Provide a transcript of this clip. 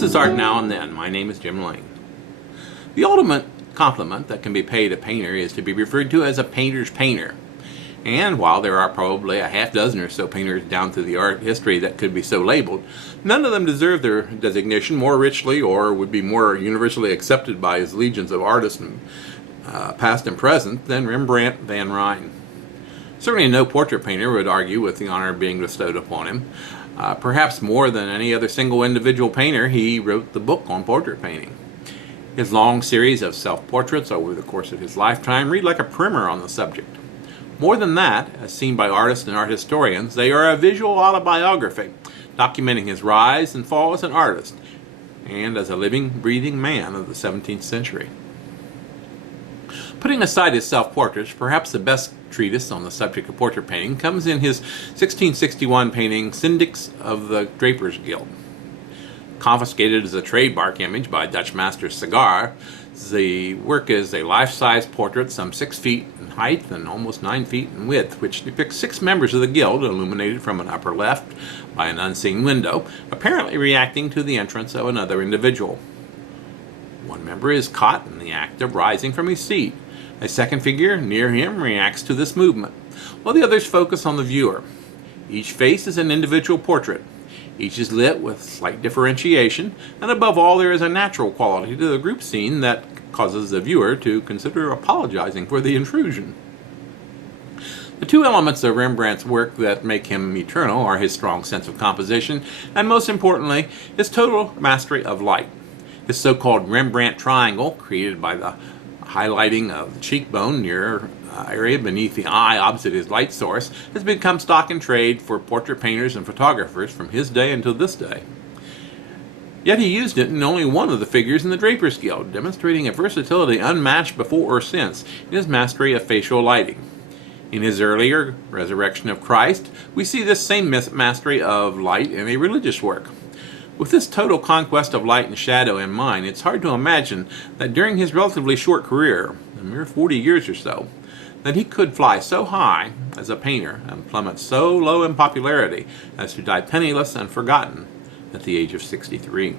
This is Art Now and Then. My name is Jim Lane. The ultimate compliment that can be paid a painter is to be referred to as a painter's painter. And while there are probably a half dozen or so painters down through the art history that could be so labeled, none of them deserve their designation more richly or would be more universally accepted by his legions of artists, past and present, than Rembrandt van Rijn. Certainly no portrait painter would argue with the honor being bestowed upon him. Perhaps more than any other single individual painter, he wrote the book on portrait painting. His long series of self-portraits over the course of his lifetime read like a primer on the subject. More than that, as seen by artists and art historians, they are a visual autobiography, documenting his rise and fall as an artist and as a living, breathing man of the 17th century. Putting aside his self-portraits, perhaps the best treatise on the subject of portrait painting comes in his 1661 painting Syndics of the Drapers' Guild. Confiscated as a trademark image by Dutch master Segar, the work is a life-size portrait some 6 feet in height and almost 9 feet in width, which depicts 6 members of the guild illuminated from an upper left by an unseen window, apparently reacting to the entrance of another individual. One member is caught in the act of rising from his seat. A second figure near him reacts to this movement, while the others focus on the viewer. Each face is an individual portrait. Each is lit with slight differentiation, and above all there is a natural quality to the group scene that causes the viewer to consider apologizing for the intrusion. The two elements of Rembrandt's work that make him eternal are his strong sense of composition, and most importantly, his total mastery of light. His so-called Rembrandt triangle, created by the highlighting of the cheekbone near area beneath the eye opposite his light source, has become stock in trade for portrait painters and photographers from his day until this day. Yet he used it in only one of the figures in the Drapers' Guild, demonstrating a versatility unmatched before or since in his mastery of facial lighting. In his earlier Resurrection of Christ, we see this same mastery of light in a religious work. With this total conquest of light and shadow in mind, it's hard to imagine that during his relatively short career, a mere 40 years or so, that he could fly so high as a painter and plummet so low in popularity as to die penniless and forgotten at the age of 63.